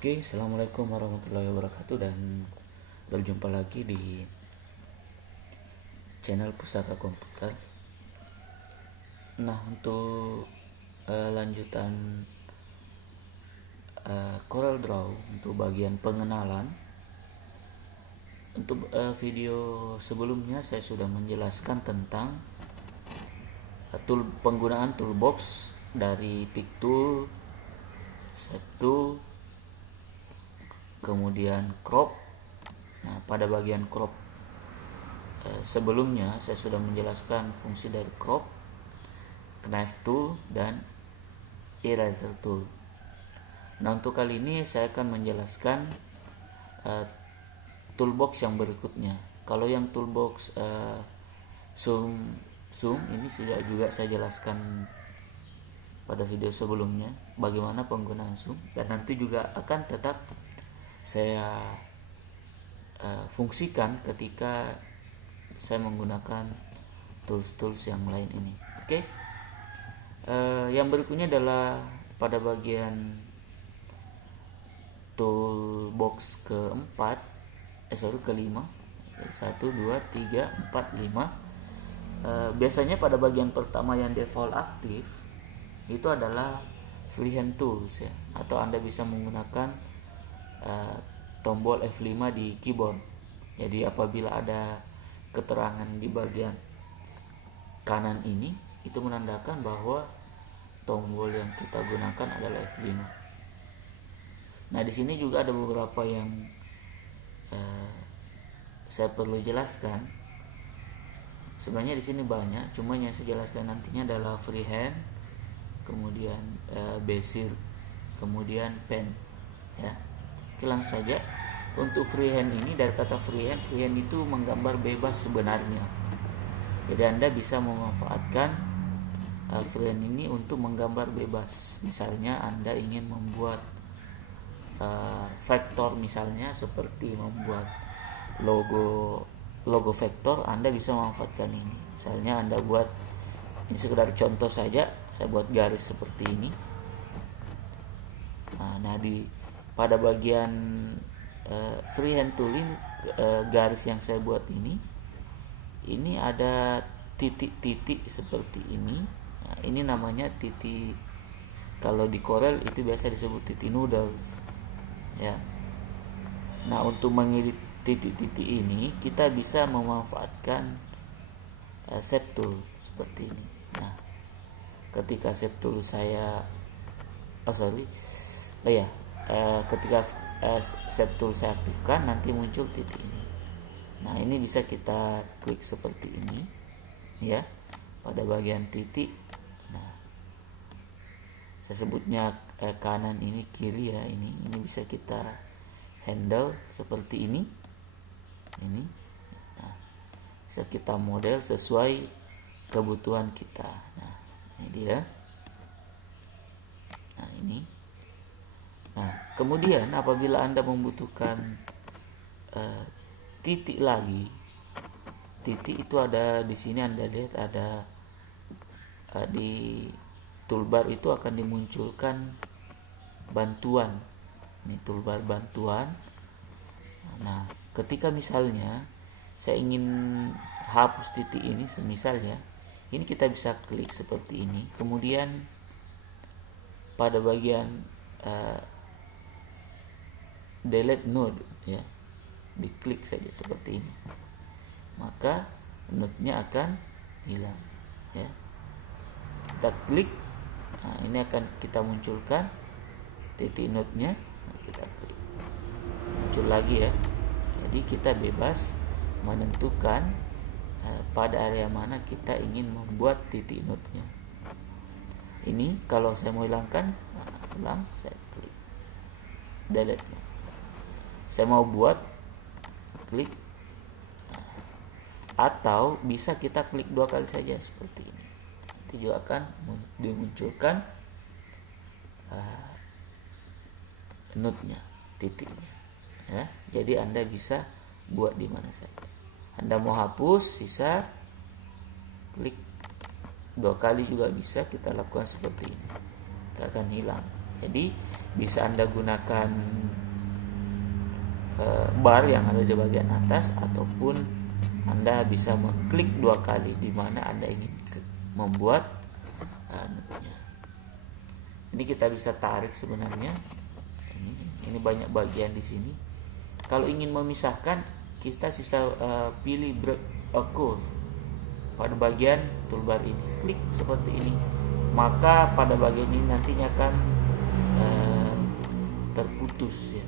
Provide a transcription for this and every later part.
Oke, assalamualaikum warahmatullahi wabarakatuh dan berjumpa lagi di channel Pusaka Komputer. Nah, untuk lanjutan Corel Draw untuk bagian pengenalan. Untuk video sebelumnya saya sudah menjelaskan tentang penggunaan toolbox dari Pick Tool, Shape Tool, kemudian crop. Nah, pada bagian crop sebelumnya saya sudah menjelaskan fungsi dari crop, knife tool, dan eraser tool. Nah, untuk kali ini saya akan menjelaskan toolbox yang berikutnya. Kalau yang toolbox zoom ini sudah juga saya jelaskan pada video sebelumnya bagaimana penggunaan zoom, dan nanti juga akan tetap saya fungsikan ketika saya menggunakan tools yang lain ini. Oke. Yang berikutnya adalah pada bagian toolbox kelima. 1, 2, 3, 4, 5. Biasanya pada bagian pertama yang default aktif itu adalah freehand tools ya, atau Anda bisa menggunakan tombol F5 di keyboard. Jadi apabila ada keterangan di bagian kanan ini, itu menandakan bahwa tombol yang kita gunakan adalah F5. Nah, di sini juga ada beberapa yang saya perlu jelaskan. Sebenarnya di sini banyak, cuma yang saya jelaskan nantinya adalah freehand, kemudian bezier, kemudian pen ya. Oke, langsung saja. Untuk freehand ini, dari kata freehand itu menggambar bebas sebenarnya. Jadi Anda bisa memanfaatkan freehand ini untuk menggambar bebas. Misalnya Anda ingin membuat vektor, misalnya seperti membuat logo vektor, Anda bisa memanfaatkan ini. Misalnya Anda buat, ini sekedar contoh saja, saya buat garis seperti ini. Nah, pada bagian freehand tool ini, garis yang saya buat ini ada titik-titik seperti ini. Nah, ini namanya titik, kalau di Corel itu biasa disebut titik noodles ya. Nah, untuk mengedit titik-titik ini kita bisa memanfaatkan shape tool seperti ini. Nah, ketika shape tool ketika shape tool saya aktifkan, nanti muncul titik ini. Nah, ini bisa kita klik seperti ini ya, pada bagian titik. Nah, saya sebutnya kanan, ini kiri ya, ini bisa kita handle seperti ini. Nah, bisa kita model sesuai kebutuhan kita. Nah, ini dia. Nah, ini. Nah, kemudian apabila Anda membutuhkan titik lagi, titik itu ada di sini, Anda lihat ada di toolbar itu akan dimunculkan bantuan. Ini toolbar bantuan. Nah, ketika misalnya saya ingin hapus titik ini, semisalnya ini, kita bisa klik seperti ini. Kemudian pada bagian delete node ya, diklik saja seperti ini, maka node-nya akan hilang ya. Kita klik, nah, ini akan kita munculkan titik node-nya. Nah, kita klik, muncul lagi ya. Jadi kita bebas menentukan pada area mana kita ingin membuat titik node-nya. Ini kalau saya mau hilangkan, hilang, saya klik delete nya. Saya mau buat, klik. Atau bisa kita klik 2 kali saja seperti ini, nanti juga akan dimunculkan node-nya, titiknya ya. Jadi Anda bisa buat di mana saja. Anda mau hapus sisa, klik 2 kali juga bisa kita lakukan seperti ini, kita akan hilang Jadi bisa Anda gunakan bar yang ada di bagian atas, ataupun Anda bisa mengklik 2 kali di mana Anda ingin membuat notnya. Ini kita bisa tarik sebenarnya. Ini banyak bagian di sini. Kalau ingin memisahkan, kita sisa pilih break a curve pada bagian toolbar ini. Klik seperti ini. Maka pada bagian ini nantinya akan terputus ya.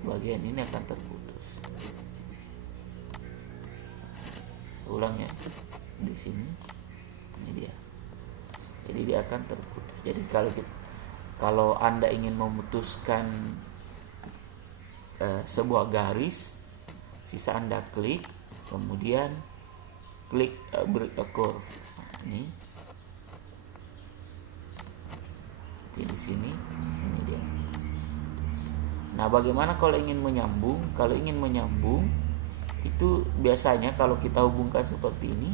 Bagian ini akan terputus. Saya ulang ya. Di sini. Ini dia. Jadi dia akan terputus. Jadi kalau Anda ingin memutuskan sebuah garis, sisa Anda klik, kemudian klik break a curve. Ini di sini, ini dia. Nah, bagaimana kalau ingin menyambung? Kalau ingin menyambung, itu biasanya kalau kita hubungkan seperti ini,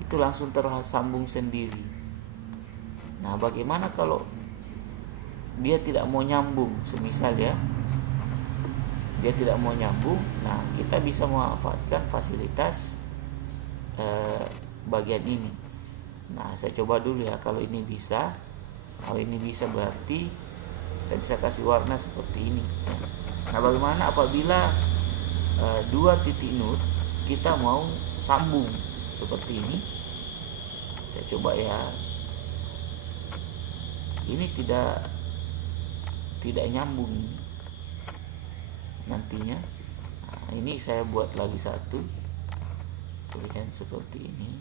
itu langsung tersambung sendiri. Nah, bagaimana kalau dia tidak mau nyambung? Semisal ya, dia tidak mau nyambung. Nah, kita bisa memanfaatkan fasilitas bagian ini. Nah, saya coba dulu ya. Kalau ini bisa, kalau ini bisa berarti kita bisa kasih warna seperti ini. Nah, bagaimana apabila 2 titik node kita mau sambung seperti ini? Saya coba ya. Ini tidak nyambung nantinya. Nah, ini saya buat lagi satu pilihan seperti ini.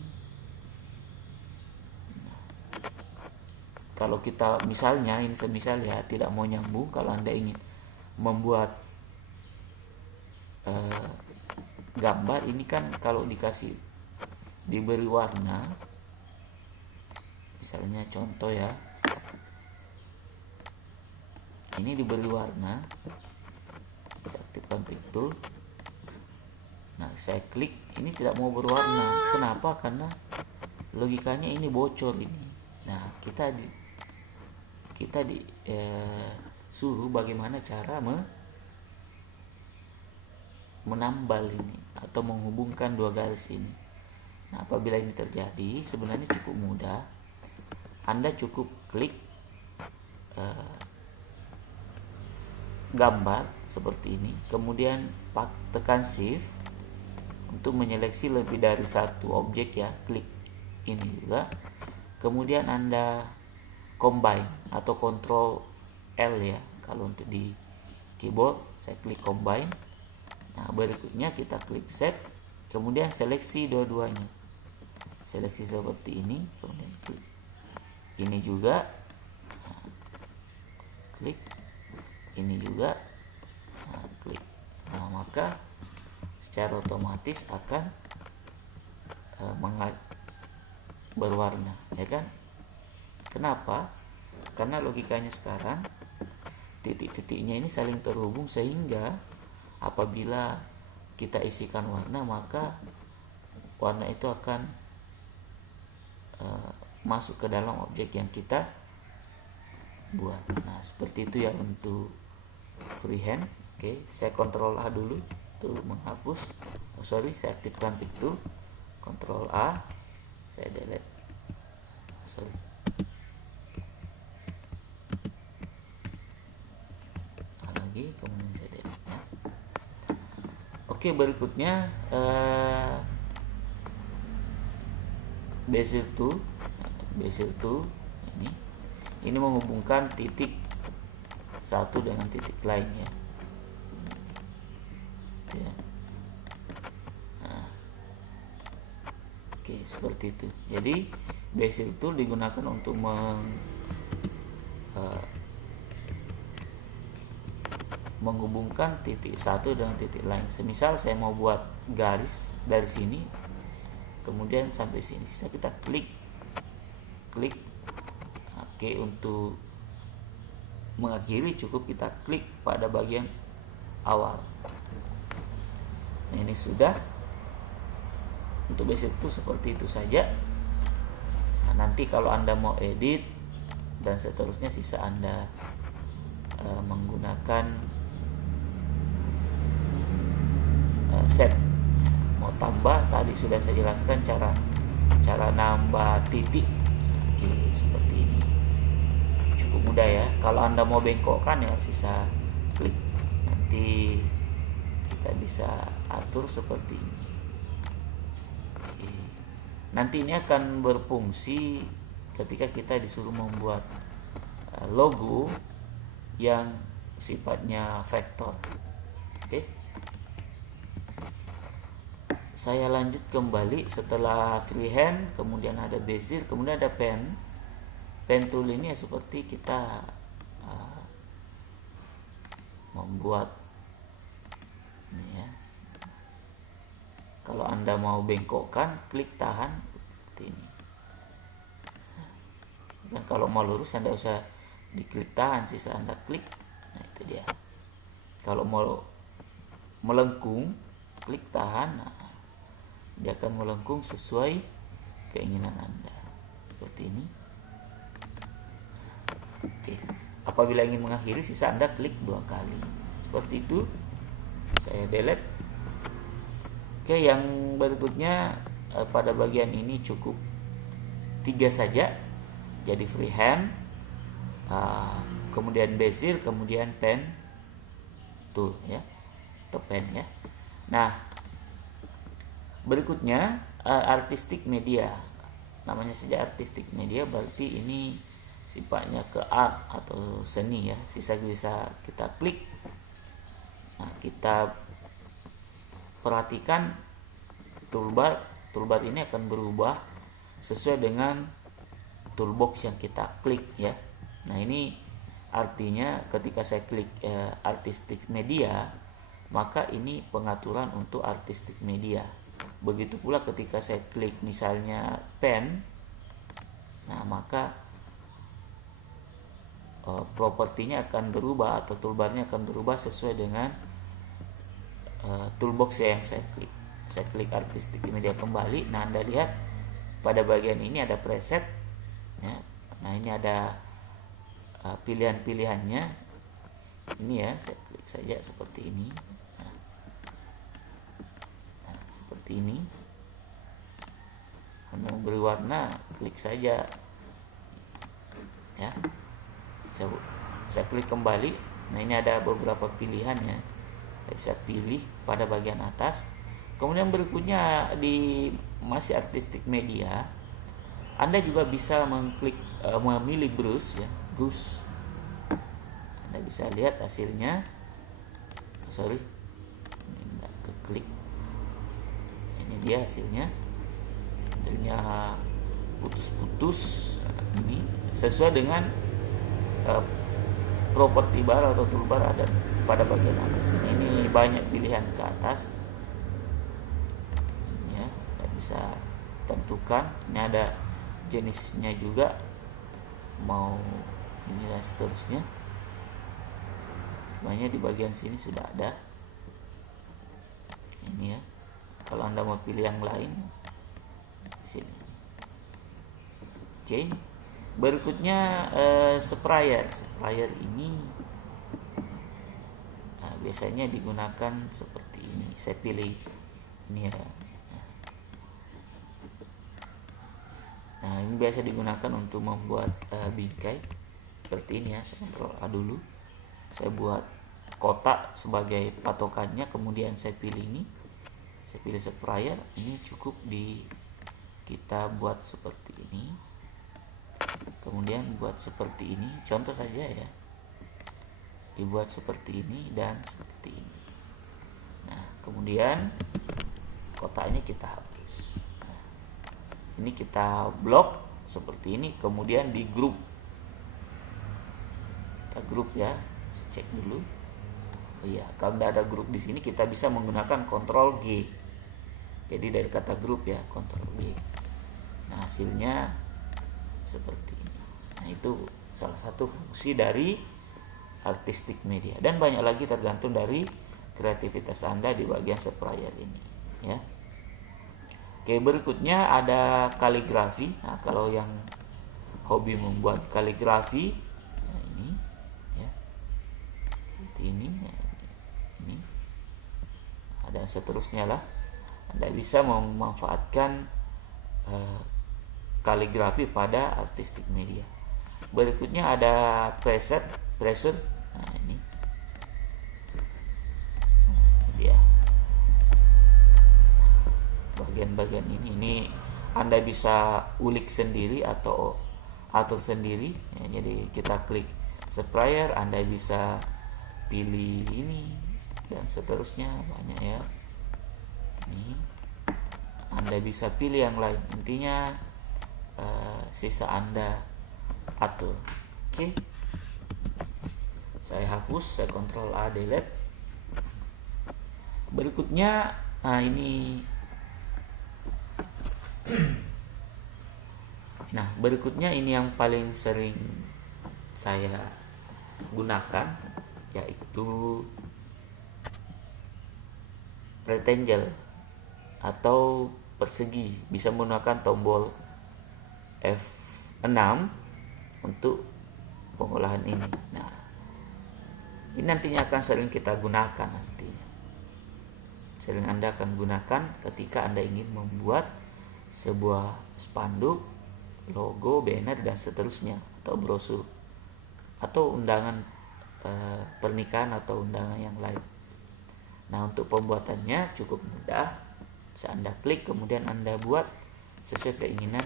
Nah, kalau kita misalnya ini semisal ya tidak mau nyambung, kalau Anda ingin membuat gambar ini kan, kalau diberi warna, misalnya contoh ya, ini diberi warna, saya aktifkan pick tool. Nah, saya klik, ini tidak mau berwarna. Kenapa? Karena logikanya ini bocor ini. Nah, kita suruh bagaimana cara menambal ini atau menghubungkan 2 garis ini. Nah, apabila ini terjadi, sebenarnya cukup mudah. Anda cukup klik gambar seperti ini, kemudian tekan shift untuk menyeleksi lebih dari satu objek ya, klik ini juga, kemudian Anda combine atau Ctrl L ya kalau untuk di keyboard. Saya klik combine. Nah, berikutnya kita klik set, kemudian seleksi dua-duanya, seleksi seperti ini, kemudian klik ini juga, klik ini juga, klik. Nah, maka secara otomatis akan berwarna, ya kan? Kenapa? Karena logikanya sekarang titik-titiknya ini saling terhubung, sehingga apabila kita isikan warna, maka warna itu akan masuk ke dalam objek yang kita buat. Nah, seperti itu ya untuk freehand. Oke, saya Ctrl A dulu untuk menghapus. Saya aktifkan pick tool. Ctrl A, saya delete. Lagi, kemudian saya delete ya. Oke, berikutnya bezier tool ini menghubungkan titik satu dengan titik lainnya. Ya. Nah, oke, seperti itu. Jadi bezier tool digunakan untuk menghubungkan titik satu dengan titik lain. Semisal saya mau buat garis dari sini kemudian sampai sini, sisa kita klik. Oke, untuk mengakhiri cukup kita klik pada bagian awal. Nah, ini sudah. Untuk basic itu seperti itu saja. Nah, nanti kalau Anda mau edit dan seterusnya. Sisa Anda menggunakan set. Mau tambah, tadi sudah saya jelaskan cara nambah titik. Oke, seperti ini, cukup mudah ya. Kalau Anda mau bengkokkan ya sisa klik, nanti kita bisa atur seperti ini. Oke. Nanti ini akan berfungsi ketika kita disuruh membuat logo yang sifatnya vektor. Oke, saya lanjut kembali. Setelah freehand, kemudian ada bezier, kemudian ada pen. Pen tool ini ya seperti kita membuat ini ya. Kalau Anda mau bengkokkan, klik tahan seperti ini. Dan kalau mau lurus, Anda usah diklik tahan, sisa Anda klik. Nah, itu dia. Kalau mau melengkung, klik tahan. Nah, dia akan melengkung sesuai keinginan Anda seperti ini. Oke. Apabila ingin mengakhiri, sisa Anda klik 2 kali seperti itu. Saya delete. Oke, yang berikutnya pada bagian ini cukup 3 saja. Jadi freehand, kemudian bezier, kemudian pen tool ya, atau pen ya. Nah, berikutnya artistic media. Namanya saja artistic media, berarti ini sifatnya ke art atau seni ya. Sisa bisa kita klik. Nah, kita perhatikan toolbar ini akan berubah sesuai dengan toolbox yang kita klik ya. Nah, ini artinya ketika saya klik artistic media, maka ini pengaturan untuk artistic media. Begitu pula ketika saya klik misalnya pen, nah maka propertinya akan berubah atau toolbarnya akan berubah sesuai dengan toolbox yang saya klik. Saya klik artistic media kembali. Nah, Anda lihat pada bagian ini ada preset ya. Nah, ini ada pilihan-pilihannya. Ini ya, saya klik saja seperti ini. Nah, seperti ini. Anda memberi warna, klik saja ya. Saya klik kembali. Nah, ini ada beberapa pilihannya. Saya bisa pilih pada bagian atas. Kemudian berikutnya di masih artistic media, Anda juga bisa memilih brush ya, brush. Anda bisa lihat hasilnya. Sorry, ini enggak keklik. Ini dia hasilnya. Hasilnya putus-putus. Ini sesuai dengan properti bar atau toolbar ada pada bagian atas ini banyak pilihan ke atas. Ini ya, kita bisa tentukan. Ini ada jenisnya juga, mau ini dan seterusnya. Semuanya di bagian sini sudah ada. Ini ya. Kalau Anda mau pilih yang lain, di sini. Oke. Berikutnya sprayer. Sprayer ini biasanya digunakan seperti ini. Saya pilih ini ya. Nah, ini biasa digunakan untuk membuat bingkai seperti ini ya. Saya Ctrl A dulu. Saya buat kotak sebagai patokannya, kemudian saya pilih ini. Saya pilih sprayer. Ini cukup kita buat seperti ini. Kemudian buat seperti ini, contoh saja ya, dibuat seperti ini dan seperti ini. Nah, kemudian kotaknya kita hapus. Nah, ini kita blok seperti ini, kemudian di grup. Kita grup ya, cek dulu. Oh iya, kalau tidak ada grup di sini kita bisa menggunakan Ctrl G. Jadi dari kata grup ya, Ctrl G. Nah, hasilnya seperti ini. Nah, itu salah satu fungsi dari artistic media, dan banyak lagi tergantung dari kreativitas Anda di bagian sprayer ini ya. Oke, berikutnya ada kaligrafi. Nah, kalau yang hobi membuat kaligrafi, nah ini ya, seperti ini, ya, ini, dan seterusnya lah. Anda bisa memanfaatkan kaligrafi pada artistik media. Berikutnya ada pressure. Nah ini dia bagian-bagian ini Anda bisa ulik sendiri atau atur sendiri ya. Jadi kita klik sprayer, Anda bisa pilih ini dan seterusnya, banyak ya. Ini Anda bisa pilih yang lain, intinya sisa Anda atur. Oke, saya hapus, saya Ctrl A delete. Berikutnya ini nah berikutnya ini yang paling sering saya gunakan, yaitu rectangle atau persegi. Bisa menggunakan tombol F6 untuk pengolahan ini. Nah, ini nantinya akan sering kita gunakan nantinya. Sering Anda akan gunakan ketika Anda ingin membuat sebuah spanduk, logo, banner, dan seterusnya, atau brosur, atau undangan pernikahan atau undangan yang lain. Nah, untuk pembuatannya cukup mudah. Bisa Anda klik, kemudian Anda buat sesuai keinginan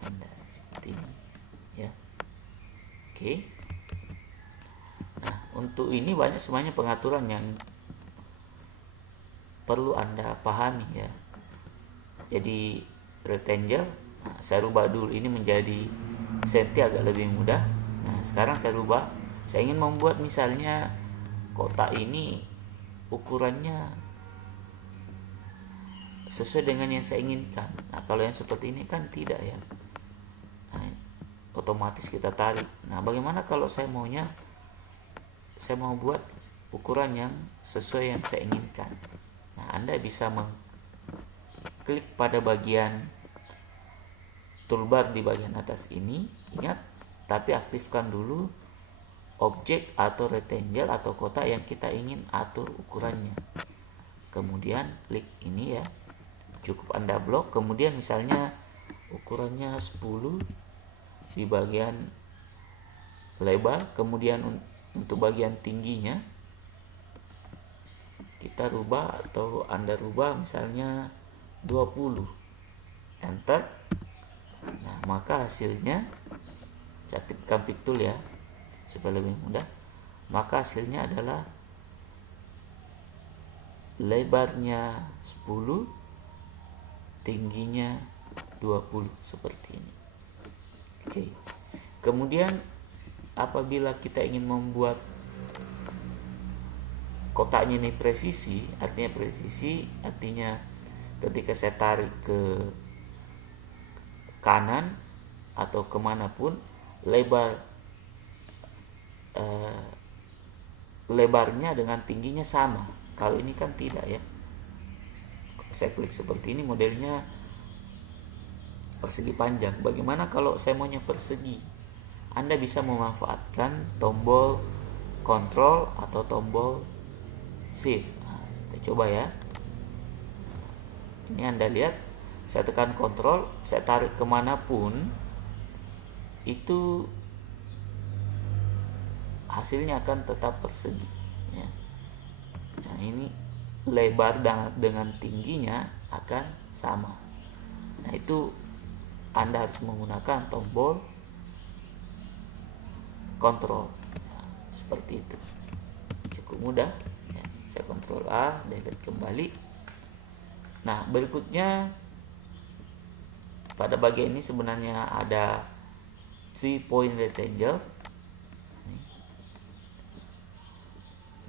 Anda, seperti ini ya. Oke. Nah, untuk ini banyak semuanya pengaturan yang perlu Anda pahami ya. Jadi rectangle, nah, saya rubah dulu ini menjadi senti agak lebih mudah. Nah, sekarang saya rubah, saya ingin membuat misalnya kotak ini ukurannya sesuai dengan yang saya inginkan. Nah, kalau yang seperti ini kan tidak ya. Nah, otomatis kita tarik. Nah, bagaimana kalau saya mau buat ukuran yang sesuai yang saya inginkan. Nah, Anda bisa mengklik pada bagian toolbar di bagian atas ini. Ingat, tapi aktifkan dulu objek atau rectangle atau kotak yang kita ingin atur ukurannya. Kemudian klik ini ya. Cukup Anda blok, kemudian misalnya ukurannya 10 di bagian lebar, kemudian untuk bagian tingginya kita rubah atau Anda rubah misalnya 20. Enter. Nah, maka hasilnya, saya aktifkan pick tool ya supaya lebih mudah. Maka hasilnya adalah lebarnya 10, tingginya 20, seperti ini. Oke. Kemudian apabila kita ingin membuat kotaknya ini presisi, artinya ketika saya tarik ke kanan atau kemanapun, lebarnya dengan tingginya sama. Kalau ini kan tidak ya. Saya klik seperti ini, modelnya persegi panjang. Bagaimana kalau saya maunya persegi? Anda bisa memanfaatkan tombol Ctrl atau tombol Shift. Nah, kita coba ya. Ini Anda lihat, saya tekan Ctrl, saya tarik kemanapun, itu hasilnya akan tetap persegi ya. Nah, ini lebar dengan tingginya akan sama. Nah, itu Anda harus menggunakan tombol Ctrl. Nah, seperti itu. Cukup mudah ya. Saya Ctrl A, delete kembali. Nah, berikutnya pada bagian ini sebenarnya ada 3 point rectangle.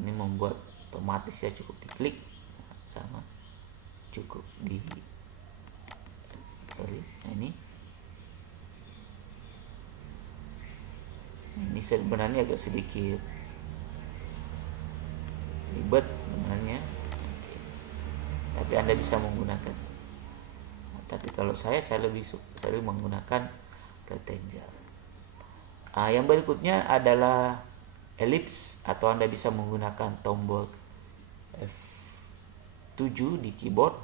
Ini membuat otomatis ya, cukup diklik sama, cukup nah ini sebenarnya agak sedikit ribet sebenarnya. Tapi Anda bisa menggunakan. Nah, tapi kalau saya lebih sering menggunakan rectangle. Yang berikutnya adalah ellipse, atau Anda bisa menggunakan tombol F7 di keyboard.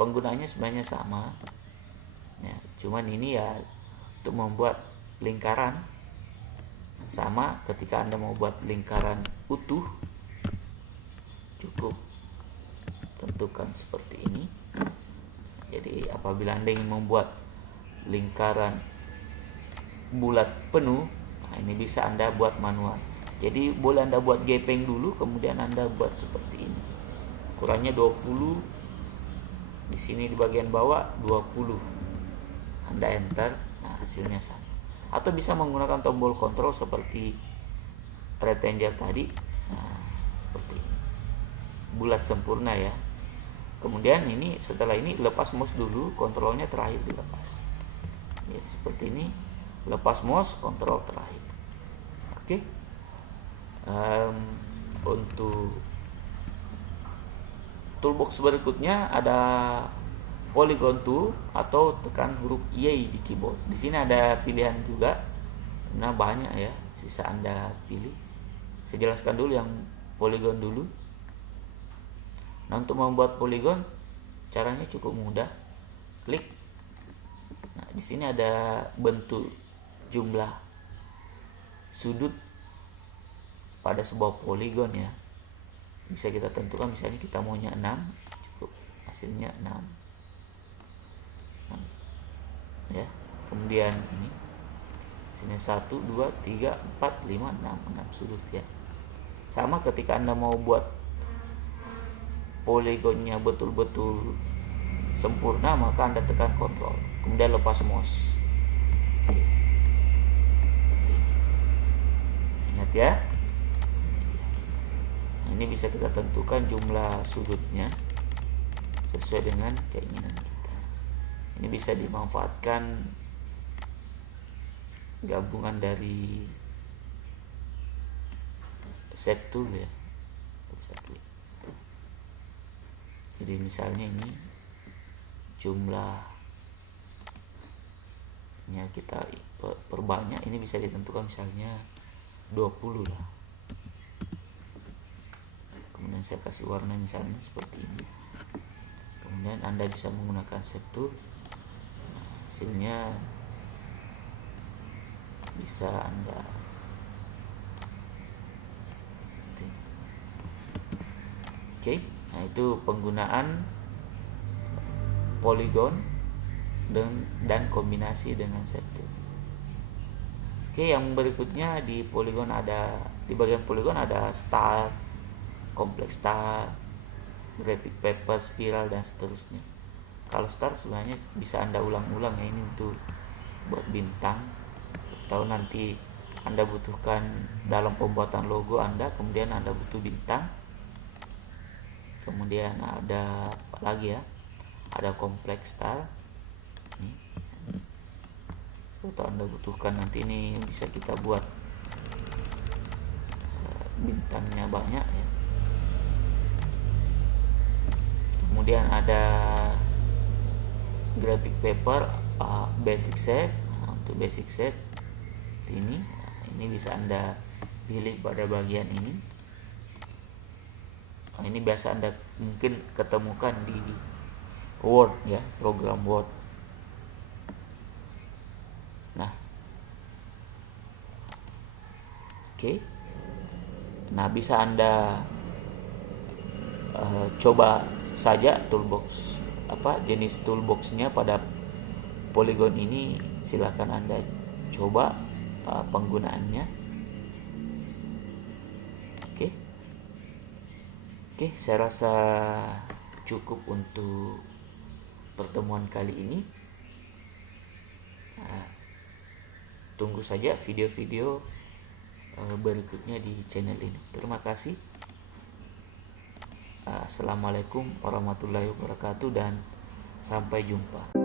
Penggunaannya sebenarnya sama ya, cuman ini ya untuk membuat lingkaran. Sama ketika Anda mau buat lingkaran utuh, cukup tentukan seperti ini. Jadi apabila Anda ingin membuat lingkaran bulat penuh, nah ini bisa Anda buat manual. Jadi boleh Anda buat gepeng dulu, kemudian Anda buat seperti ini. Ukurannya 20, di sini di bagian bawah 20. Anda enter, nah hasilnya sama. Atau bisa menggunakan tombol kontrol seperti rectangle tadi. Nah, seperti ini. Bulat sempurna ya. Kemudian ini setelah ini lepas mouse dulu, kontrolnya terakhir dilepas. Ya, seperti ini. Lepas mouse, kontrol terakhir. Oke. Untuk toolbox berikutnya ada polygon tool, atau tekan huruf Y di keyboard. Di sini ada pilihan juga. Nah, banyak ya, sisa Anda pilih. Saya jelaskan dulu yang polygon dulu. Nah, untuk membuat polygon caranya cukup mudah. Klik. Nah, di sini ada bentuk jumlah sudut pada sebuah polygon ya. Bisa kita tentukan, misalnya kita maunya 6, cukup hasilnya 6. Ya. Kemudian ini sini 1 2 3 4 5 6 sudut ya. Sama ketika Anda mau buat poligonnya betul-betul sempurna, maka Anda tekan kontrol, kemudian lepas mouse. Oke. Ingat ya. Nah, ini bisa kita tentukan jumlah sudutnya sesuai dengan keinginan kita. Ini bisa dimanfaatkan gabungan dari shape tool ya. Jadi misalnya ini jumlahnya kita perbanyak, ini bisa ditentukan misalnya 20 lah. Kemudian saya kasih warna misalnya seperti ini. Kemudian Anda bisa menggunakan shape tool. Nah, hasilnya bisa Anda oke. Nah, itu penggunaan polygon dan kombinasi dengan shape tool. Oke, yang berikutnya di polygon ada, di bagian polygon ada star, complex star, graphic paper, spiral, dan seterusnya. Kalau star sebenarnya bisa Anda ulang-ulang ya, ini untuk buat bintang, atau nanti Anda butuhkan dalam pembuatan logo Anda, kemudian Anda butuh bintang. Kemudian ada apa lagi ya, ada complex star nih. Kalau Anda butuhkan nanti ini bisa kita buat bintangnya banyak ya. Kemudian ada graphic paper, basic shape. Nah, untuk basic shape ini, ini bisa Anda pilih pada bagian ini. Nah, ini biasa Anda mungkin ketemukan di Word ya, program Word. Nah, oke. Nah, bisa Anda coba saja toolbox jenis toolboxnya pada polygon ini. Silakan Anda coba penggunaannya. Oke, saya rasa cukup untuk pertemuan kali ini. Nah, tunggu saja video-video berikutnya di channel ini. Terima kasih. Assalamualaikum warahmatullahi wabarakatuh, dan sampai jumpa.